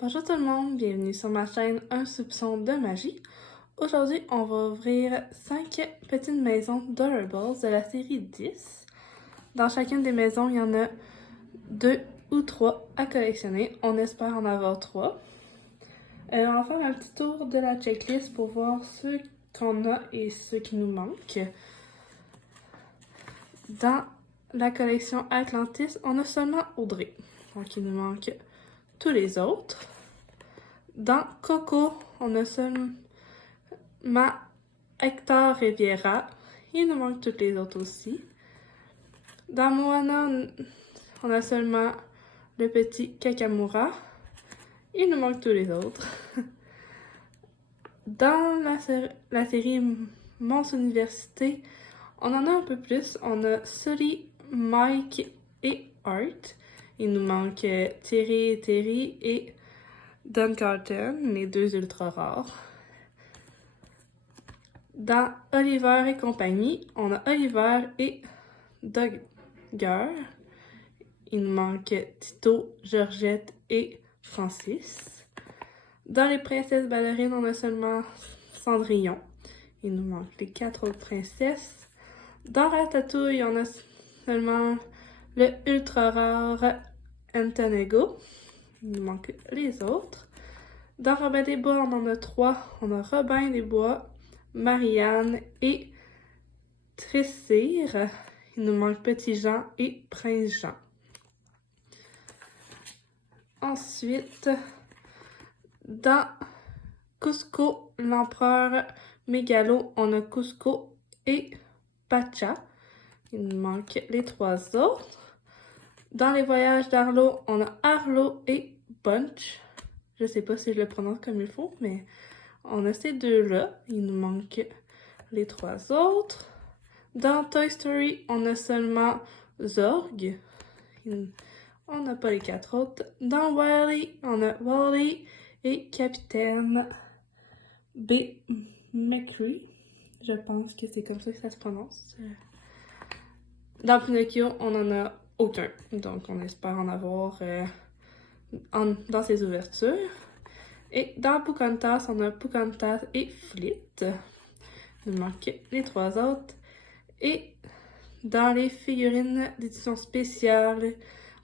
Bonjour tout le monde, bienvenue sur ma chaîne Un soupçon de magie. Aujourd'hui, on va ouvrir 5 petites maisons Dorables de la série 10. Dans chacune des maisons, il y en a 2 ou 3 à collectionner. On espère en avoir 3. On va faire un petit tour de la checklist pour voir ceux qu'on a et ceux qui nous manquent. Dans la collection Atlantis, on a seulement Audrey. Donc il nous manque tous les autres. Dans Coco, on a seulement Hector Riviera. Il nous manque toutes les autres aussi. Dans Moana, on a seulement le petit Kakamura. Il nous manque tous les autres. Dans la série Monstre Université, on en a un peu plus. On a Sully, Mike et Art. Il nous manque Terry et Don Carton, les 2 ultra rares. Dans Oliver et compagnie, on a Oliver et Duggar. Il nous manque Tito, Georgette et Francis. Dans les princesses ballerines, on a seulement Cendrillon. Il nous manque les 4 autres princesses. Dans Ratatouille, on a seulement le ultra rare Antonego. Il nous manque les autres. Dans Robin des Bois, on en a 3. On a Robin des Bois, Marianne et Tressire. Il nous manque Petit Jean et Prince Jean. Ensuite, dans Cusco, l'empereur Mégalo, on a Cusco et Pacha. Il nous manque les 3 autres. Dans les voyages d'Arlo, on a Arlo et Bunch. Je sais pas si je le prononce comme il faut, mais on a ces 2-là. Il nous manque les 3 autres. Dans Toy Story, on a seulement Zorg. On n'a pas les 4 autres. Dans Wally, on a Wally et Capitaine B. McCree. Je pense que c'est comme ça que ça se prononce. Dans Pinocchio, on n'en a aucun. Donc, on espère en avoir dans ces ouvertures. Et dans Pocahontas, on a Pocahontas et Flit. Il nous manque les 3 autres. Et dans les figurines d'édition spéciale,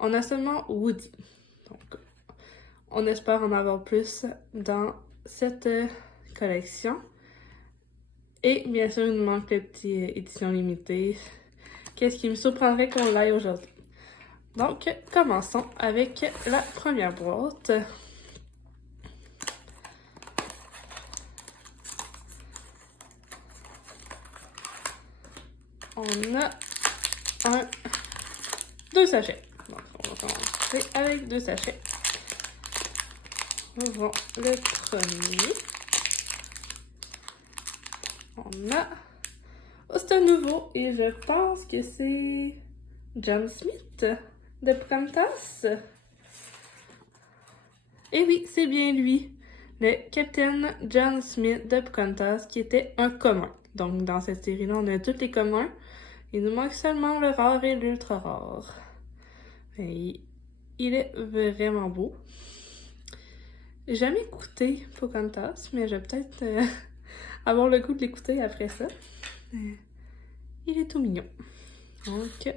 on a seulement Woody. Donc, on espère en avoir plus dans cette collection. Et bien sûr, il nous manque les petites éditions limitées. Qu'est-ce qui me surprendrait qu'on l'aille aujourd'hui? Donc, commençons avec la première boîte. On a 2 sachets. Donc, on va commencer avec 2 sachets. Ouvrons le premier. On a... Oh, c'est un nouveau et je pense que c'est John Smith de Pocahontas. Et oui, c'est bien lui, le Capitaine John Smith de Pocahontas, qui était un commun. Donc, dans cette série-là, on a tous les communs. Il nous manque seulement le rare et l'ultra rare. Et il est vraiment beau. J'ai jamais écouté Pocahontas, mais je vais peut-être avoir le goût de l'écouter après ça. Il est tout mignon. Donc,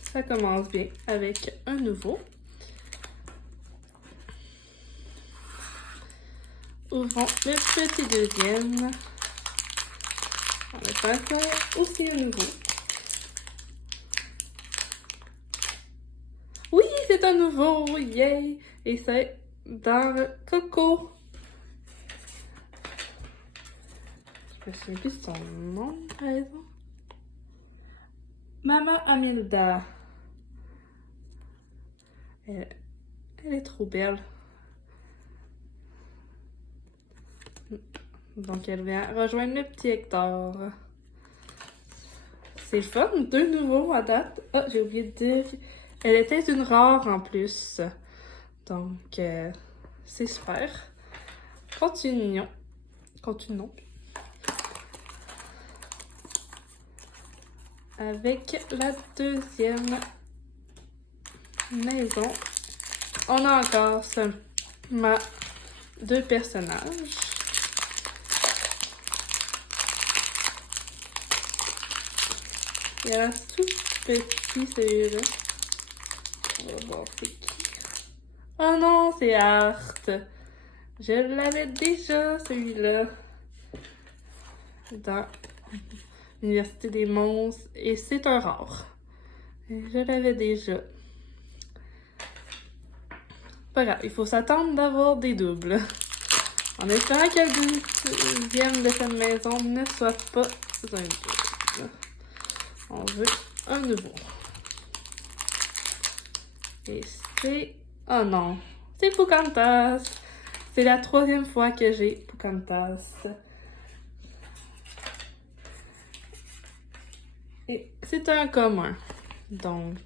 ça commence bien avec un nouveau. Ouvrons le petit deuxième. On va faire aussi un nouveau. Oui, c'est un nouveau! Yay! Et c'est dans Coco. Je me souviens plus de son nom, par exemple. Maman Amilda. Elle est trop belle. Donc, elle vient rejoindre le petit Hector. C'est fun, 2 nouveaux à date. Ah, j'ai oublié de dire, elle était une rare en plus. Donc, c'est super. Continuons. Avec la deuxième maison, on a encore seulement 2 personnages. Il a l'air tout petit celui-là. On va voir c'est qui. Oh non, c'est Art. Je l'avais déjà celui-là. Dans l'Université des monstres. Et c'est un rare. Je l'avais déjà. Pas grave, il faut s'attendre d'avoir des doubles. En espérant que le deuxième de cette maison ne soit pas un double. On veut un nouveau. Et c'est... Oh non! C'est Pocahontas! C'est la 3e fois que j'ai Pocahontas. Et c'est un commun. Donc,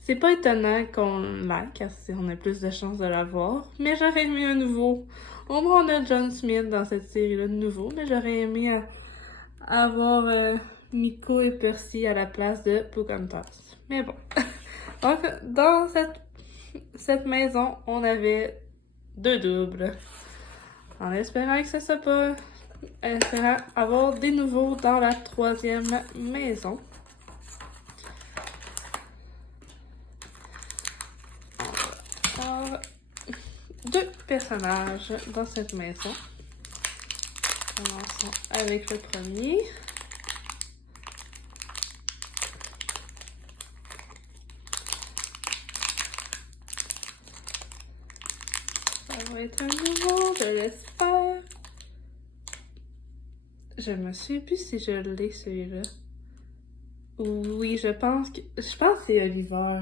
c'est pas étonnant qu'on l'ait, car on a plus de chances de l'avoir. Mais j'aurais aimé un nouveau. Au moins, on a John Smith dans cette série-là de nouveau, mais j'aurais aimé avoir Miko et Percy à la place de Pocahontas. Mais bon. Donc, dans cette maison, on avait 2 doubles. En espérant que ça soit pas... espérant avoir des nouveaux dans la 3e maison. On va avoir 2 personnages dans cette maison. Commençons avec le premier. Ça va être un nouveau, je l'espère. Je me souviens plus si je l'ai celui-là. Oui, je pense que c'est Oliver.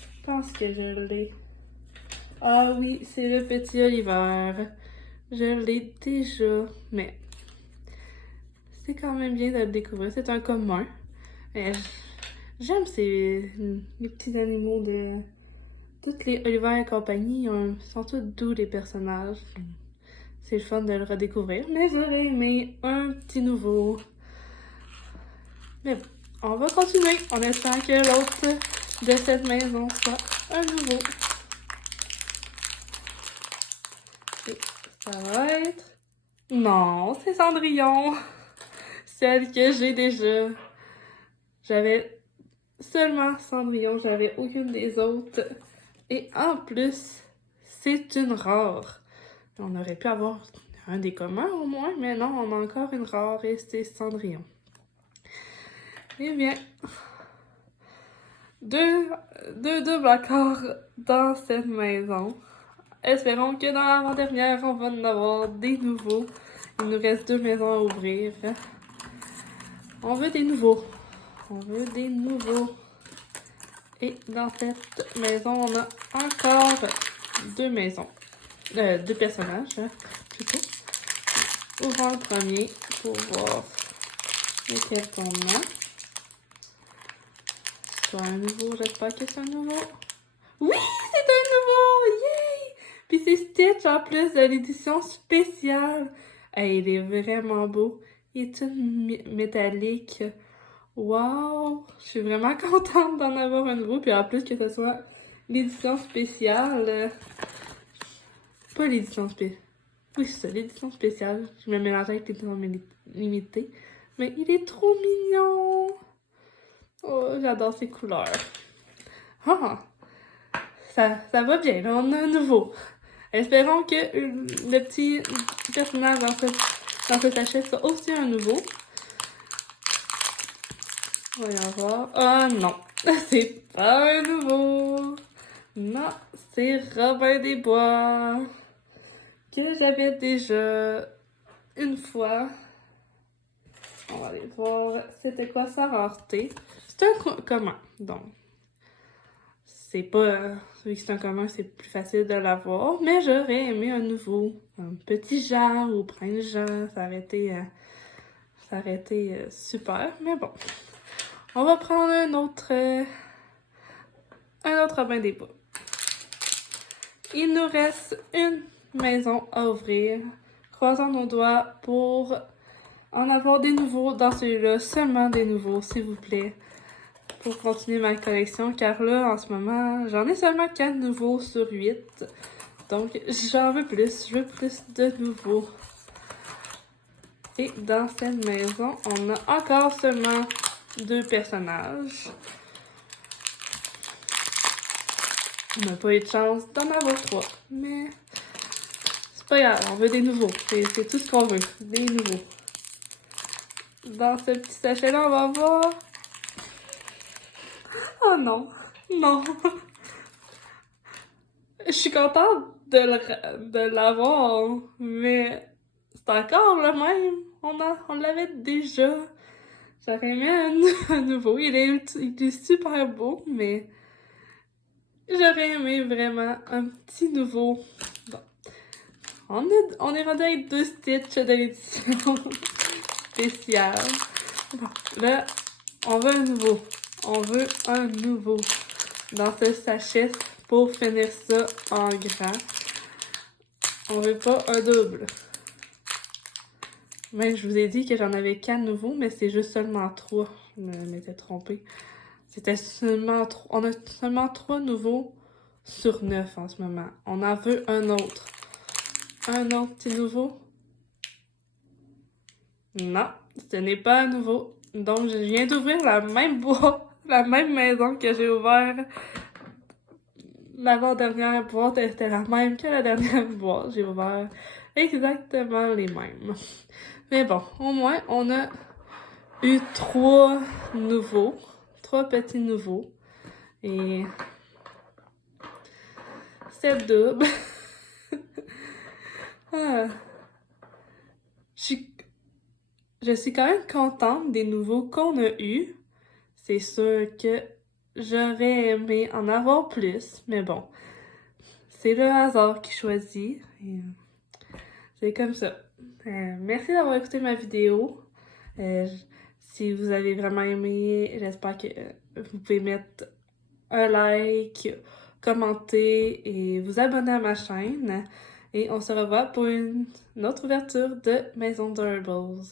Je pense que je l'ai. Ah oui, c'est le petit Oliver. Je l'ai déjà, mais c'est quand même bien de le découvrir. C'est un commun. J'aime les petits animaux de... Toutes les Oliver et compagnie sont tous doux, les personnages. C'est le fun de le redécouvrir, mais j'aurais aimé un petit nouveau. Mais bon, on va continuer. On espère que l'autre de cette maison soit un nouveau. Et ça va être... Non, c'est Cendrillon. Celle que j'ai déjà. J'avais seulement Cendrillon, j'avais aucune des autres. Et en plus, c'est une rare. On aurait pu avoir un des communs au moins, mais non, on a encore une rare et c'est Cendrillon. Eh bien, deux doubles encore dans cette maison. Espérons que dans l'avant-dernière, on va en avoir des nouveaux. Il nous reste 2 maisons à ouvrir. On veut des nouveaux. On veut des nouveaux. Et dans cette maison, on a encore 2 maisons. 2 personnages, plutôt. Ouvrons le premier pour voir lequel qu'on a. Soit un nouveau, j'espère que c'est un nouveau. Oui, c'est un nouveau! Yay! Puis c'est Stitch en plus de l'édition spéciale. Hey, il est vraiment beau. Il est tout métallique. Wow! Je suis vraiment contente d'en avoir un nouveau. Puis en plus que ce soit l'édition spéciale. Pas l'édition spéciale. Oui, c'est ça, l'édition spéciale. Je me mélange avec l'édition limitée. Mais il est trop mignon! Oh, j'adore ces couleurs. Ah! Ça va bien, là, on a un nouveau. Espérons que le petit personnage dans ce sachet soit aussi un nouveau. Voyons voir. Ah non, c'est pas un nouveau. Non, c'est Robin des Bois. Que j'avais déjà une fois. On va aller voir c'était quoi sa rareté. C'est un commun, donc. C'est pas... vu que c'est un commun, c'est plus facile de l'avoir. Mais j'aurais aimé un nouveau. Un petit Jean ou Prince Jean. Ça aurait été super. Mais bon. On va prendre un autre Robin des Bois. Il nous reste une maison à ouvrir. Croisons nos doigts pour en avoir des nouveaux dans celui-là. Seulement des nouveaux, s'il vous plaît. pour continuer ma collection, car là, en ce moment, j'en ai seulement 4 nouveaux sur 8. Donc, j'en veux plus. Je veux plus de nouveaux. Et dans cette maison, on a encore seulement 2 personnages. On n'a pas eu de chance d'en avoir 3, mais c'est pas grave, on veut des nouveaux. C'est tout ce qu'on veut, des nouveaux. Dans ce petit sachet-là, on va voir... Oh non, non. Je suis contente de l'avoir, mais c'est encore le même. On l'avait déjà. J'aurais aimé un nouveau. Il est super beau, mais j'aurais aimé vraiment un petit nouveau. Bon. On est rendu avec 2 Stitch de l'édition spéciale. Bon, là, on veut un nouveau. On veut un nouveau dans ce sachet pour finir ça en grand. On veut pas un double. Même, je vous ai dit que j'en avais 4 nouveaux, mais c'est juste seulement 3. Je m'étais trompée. C'était seulement 3. On a seulement 3 nouveaux sur 9 en ce moment. On en veut un autre. Un autre petit nouveau? Non, ce n'est pas un nouveau. Donc, je viens d'ouvrir la même boîte, la même maison que j'ai ouvert. L'avant-dernière boîte était la même que la dernière boîte. J'ai ouvert exactement les mêmes. Mais bon, au moins, on a eu 3 nouveaux. 3 petits nouveaux. Et c'est double. Ah. Je suis quand même contente des nouveaux qu'on a eus. C'est sûr que j'aurais aimé en avoir plus, mais bon, c'est le hasard qui choisit. Et c'est comme ça. Merci d'avoir écouté ma vidéo. Si vous avez vraiment aimé, j'espère que vous pouvez mettre un like, commenter et vous abonner à ma chaîne. Et on se revoit pour une autre ouverture de Maison Durables.